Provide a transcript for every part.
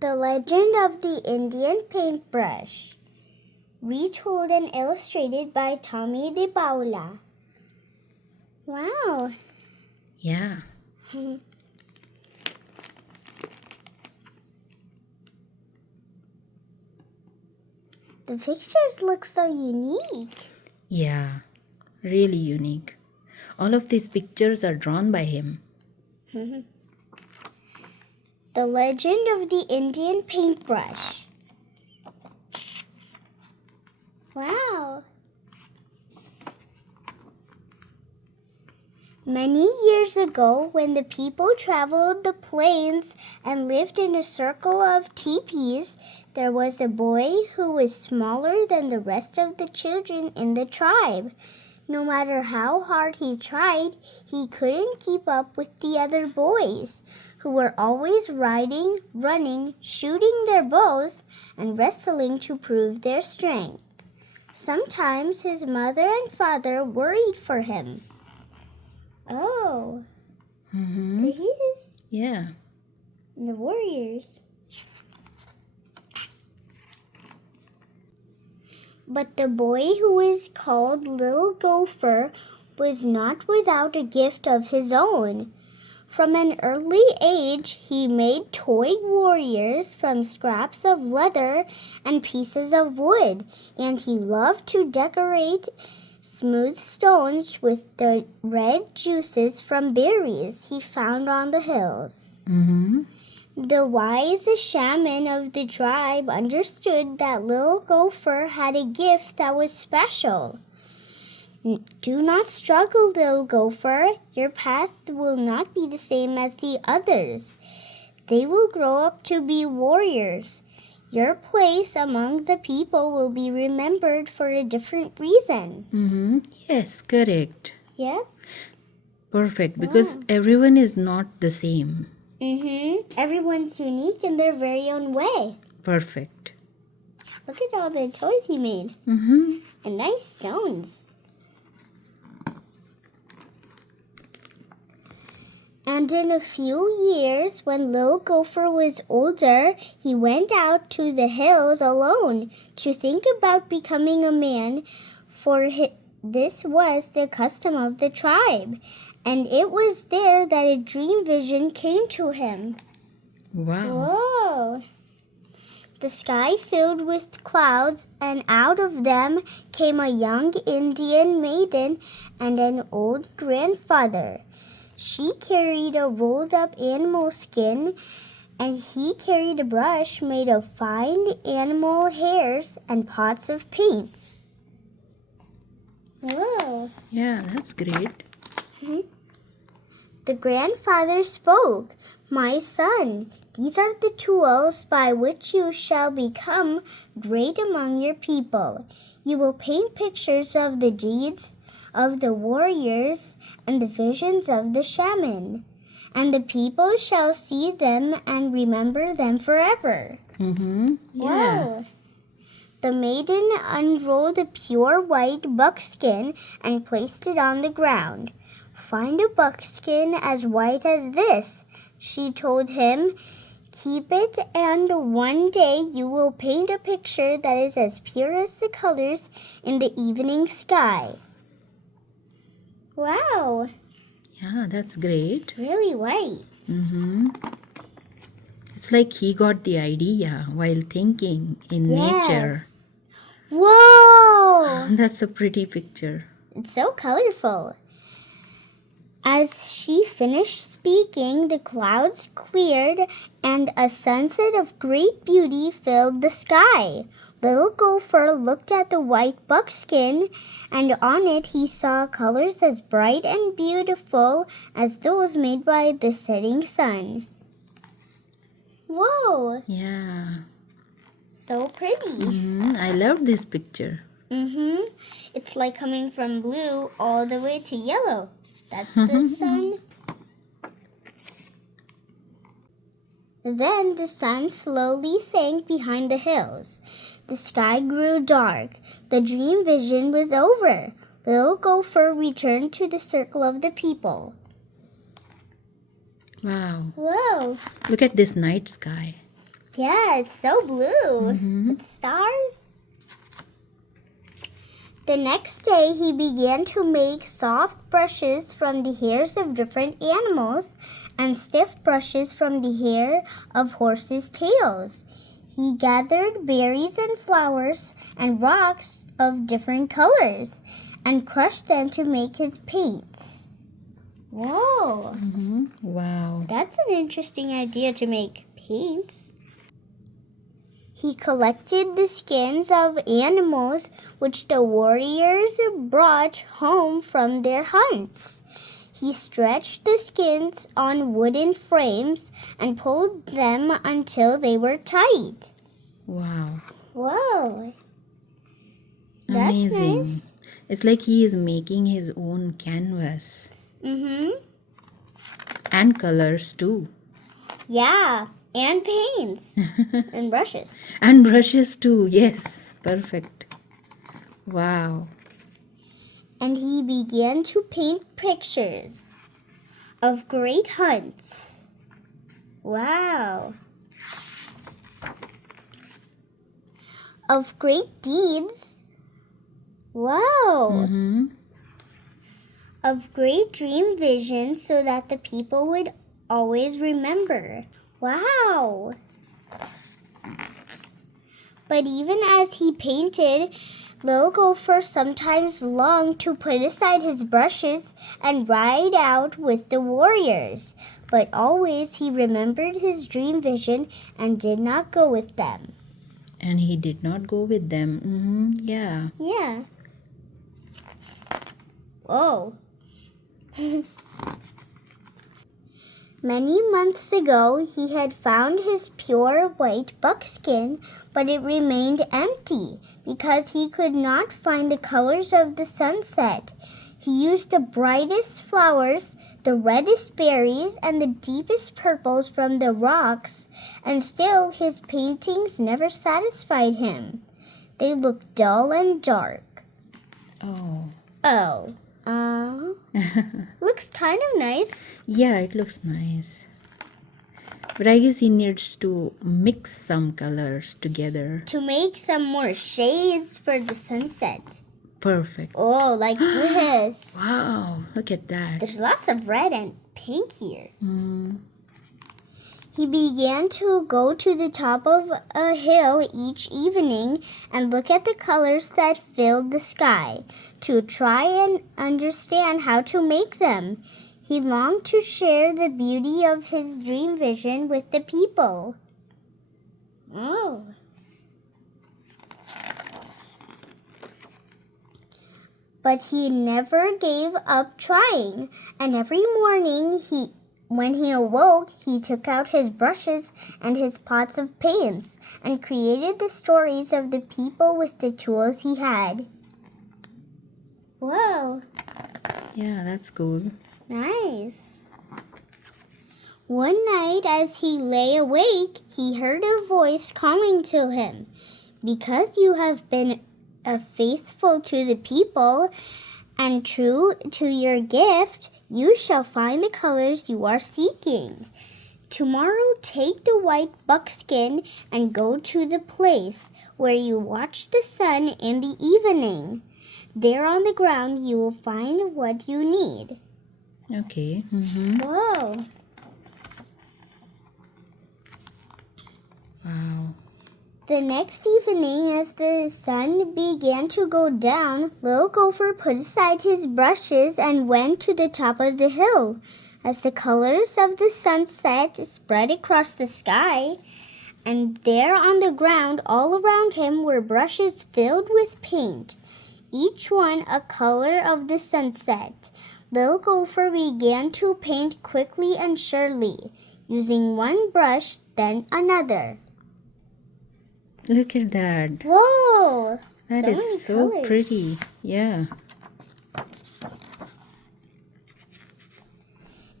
The Legend of the Indian Paintbrush. Retold and illustrated by Tomie dePaola. Wow. Yeah. The pictures look so unique. Yeah. Really unique. All of these pictures are drawn by him. The Legend of the Indian Paintbrush. Wow. Many years ago, when the people traveled the plains and lived in a circle of teepees, there was a boy who was smaller than the rest of the children in the tribe. No matter how hard he tried, he couldn't keep up with the other boys, who were always riding, running, shooting their bows, and wrestling to prove their strength. Sometimes his mother and father worried for him. Oh, there he is. Yeah. And the warriors. But the boy who is called Little Gopher was not without a gift of his own. From an early age, he made toy warriors from scraps of leather and pieces of wood, and he loved to decorate smooth stones with the red juices from berries he found on the hills. The wise shaman of the tribe understood that Little Gopher had a gift that was special. Do not struggle, Little Gopher. Your path will not be the same as the others. They will grow up to be warriors. Your place among the people will be remembered for a different reason. Yes, correct. Yeah? Perfect. Because everyone is not the same. Everyone's unique in their very own way. Perfect. Look at all the toys he made. Mm-hmm. And nice stones. And in a few years, when Little Gopher was older, he went out to the hills alone to think about becoming a man, for this was the custom of the tribe. And it was there that a dream vision came to him. Wow. Whoa! The sky filled with clouds, and out of them came a young Indian maiden and an old grandfather. She carried a rolled-up animal skin, and he carried a brush made of fine animal hairs and pots of paints. Whoa! Yeah, that's great. The grandfather spoke, "My son, these are the tools by which you shall become great among your people. You will paint pictures of the deeds of the warriors and the visions of the shaman, and the people shall see them and remember them forever." Yeah. Wow. The maiden unrolled a pure white buckskin and placed it on the ground. "Find a buckskin as white as this," she told him. "Keep it, and one day you will paint a picture that is as pure as the colors in the evening sky." Wow, Yeah, that's great. really white. It's like he got the idea while thinking in nature. Yes. Whoa! That's a pretty picture. It's so colorful. As she finished speaking, the clouds cleared and a sunset of great beauty filled the sky. Little Gopher looked at the white buckskin, and on it he saw colors as bright and beautiful as those made by the setting sun. Whoa! Yeah. So pretty. I love this picture. It's like coming from blue all the way to yellow. That's the sun. Then the sun slowly sank behind the hills. The sky grew dark. The dream vision was over. Little Gopher returned to the circle of the people. Wow. Whoa. Look at this night sky. Yeah, it's so blue. With stars. The next day, he began to make soft brushes from the hairs of different animals and stiff brushes from the hair of horses' tails. He gathered berries and flowers and rocks of different colors and crushed them to make his paints. Whoa, Wow. that's an interesting idea to make paints. He collected the skins of animals which the warriors brought home from their hunts. He stretched the skins on wooden frames and pulled them until they were tight. Wow. Whoa. That's Amazing. nice. It's like he is making his own canvas. And colors too. Yeah, and paints and brushes. And brushes too. Yes. Perfect. Wow. And he began to paint pictures of great hunts. Wow. Of great deeds. Wow. Of great dream visions so that the people would always remember. Wow. But even as he painted, Little Gopher sometimes longed to put aside his brushes and ride out with the warriors. But always he remembered his dream vision and did not go with them. And he did not go with them. Yeah. Yeah. Whoa. Many months ago, he had found his pure white buckskin, but it remained empty because he could not find the colors of the sunset. He used the brightest flowers, the reddest berries, and the deepest purples from the rocks, and still his paintings never satisfied him. They looked dull and dark. Oh. Looks kind of nice. Yeah, it looks nice. But I guess he needs to mix some colors together. To make some more shades for the sunset. Perfect. Oh, like this. Wow, look at that. There's lots of red and pink here. He began to go to the top of a hill each evening and look at the colors that filled the sky to try and understand how to make them. He longed to share the beauty of his dream vision with the people. Oh. But he never gave up trying, and every morning when he awoke, he took out his brushes and his pots of paints and created the stories of the people with the tools he had. Whoa. Yeah, that's cool. Nice. One night as he lay awake, he heard a voice calling to him. Because you have been faithful to the people and true to your gift, you shall find the colors you are seeking. Tomorrow take the white buckskin and go to the place where you watch the sun in the evening. There on the ground you will find what you need. Okay. Whoa. Wow. The next evening, as the sun began to go down, Little Gopher put aside his brushes and went to the top of the hill. As the colors of the sunset spread across the sky, and there on the ground all around him were brushes filled with paint, each one a color of the sunset. Little Gopher began to paint quickly and surely, using one brush, then another. Look at that. Whoa! That so is many so colors. pretty. Yeah.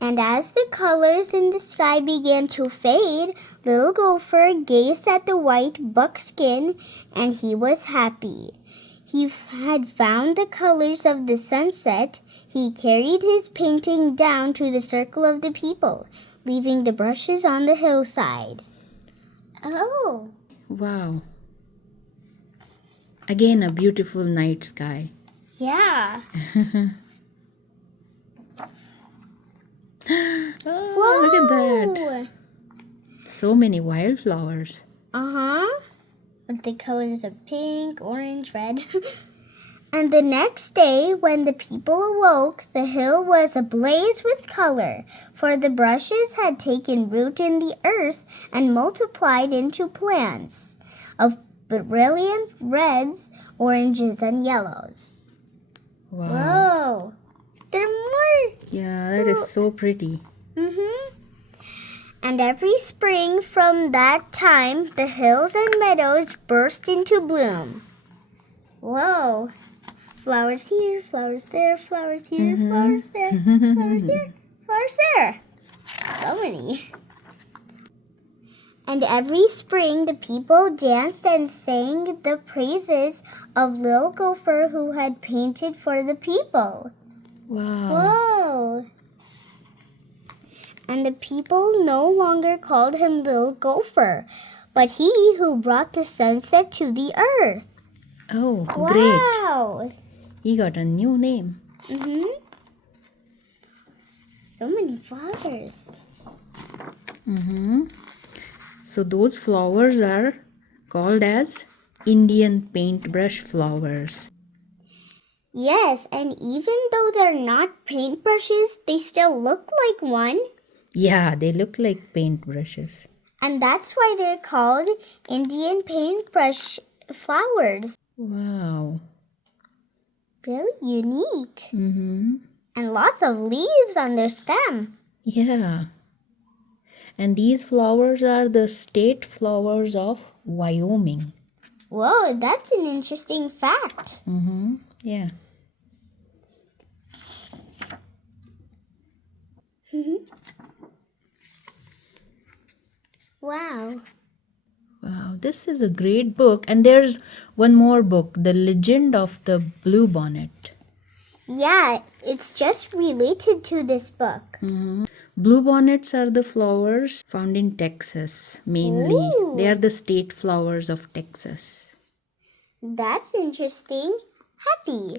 And as the colors in the sky began to fade, Little Gopher gazed at the white buckskin and he was happy. He had found the colors of the sunset. He carried his painting down to the circle of the people, leaving the brushes on the hillside. Oh. Wow. Again, a beautiful night sky. Yeah. Oh, look at that. Whoa. So many wildflowers. Uh-huh. With the colors of pink, orange, red. And the next day, when the people awoke, the hill was ablaze with color, for the brushes had taken root in the earth and multiplied into plants of brilliant reds, oranges, and yellows. Wow. Whoa! There are more! Yeah, that is so pretty. Mm-hmm. And every spring from that time, the hills and meadows burst into bloom. Whoa! Flowers here, flowers there, flowers here, flowers there, flowers here, flowers there. So many. And every spring the people danced and sang the praises of Little Gopher who had painted for the people. Wow. Whoa! And the people no longer called him Little Gopher, but he who brought the sunset to the earth. Oh, great. Wow! He got a new name. Mm-hmm. So many flowers. Mm-hmm. So those flowers are called as Indian paintbrush flowers. Yes, and even though they're not paintbrushes, they still look like one. Yeah, they look like paintbrushes. And that's why they're called Indian paintbrush flowers. Wow. Really unique. Mm-hmm. And lots of leaves on their stem. Yeah. And these flowers are the state flowers of Wyoming. Whoa, that's an interesting fact. Mm-hmm. Yeah. Wow. Wow, this is a great book. And there's one more book, The Legend of the Bluebonnet. Yeah, it's just related to this book. Mm-hmm. Bluebonnets are the flowers found in Texas, mainly. Ooh. They are the state flowers of Texas. That's interesting. Happy.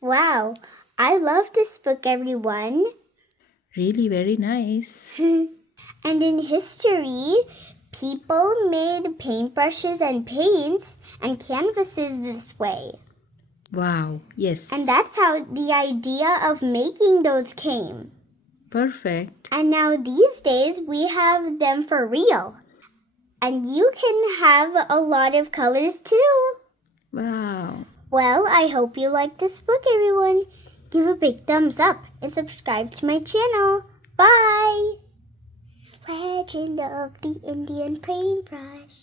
Wow, I love this book, everyone. Really very nice. And in history, people made paintbrushes and paints and canvases this way. Wow, yes. And that's how the idea of making those came. Perfect. And now these days, we have them for real. And you can have a lot of colors too. Wow. Well, I hope you like this book, everyone. Give a big thumbs up and subscribe to my channel. Bye! Legend of the Indian Paintbrush.